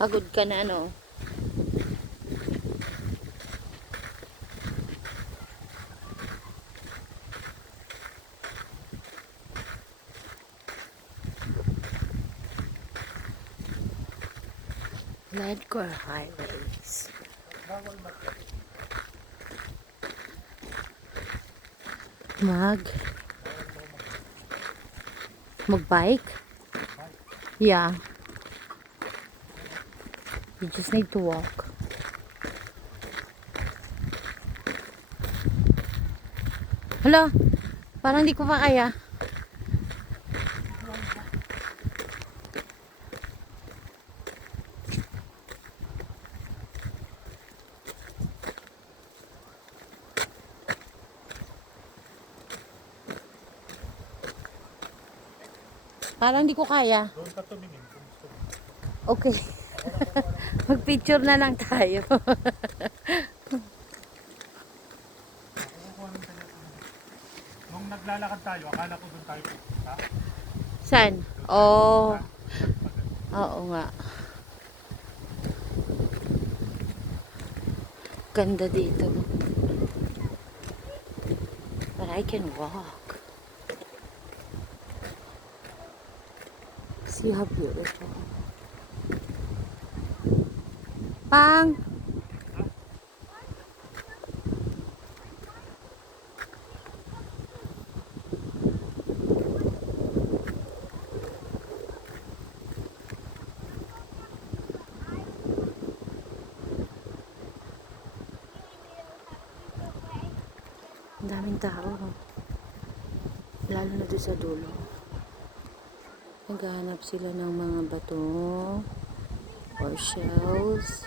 Pagod ka na, ano? Ledcore Highways. Mag-bike? Yeah. You just need to walk. Hala, parang di ko pa kaya. Parang di ko kaya. Doon ka tumingin kung gusto mo. Okay. Mag-picture na lang tayo. Nakukuha ng telepono. Nung naglalakad tayo, akala ko doon tayo pupunta. Saan? Doon tayo Oh, pupunta. Nagpagal. oo nga. Ganda dito. But I can walk. See how beautiful. Pang! Ang daming tao. Lalo na doon sa dulo. Naghahanap sila ng mga bato or shells.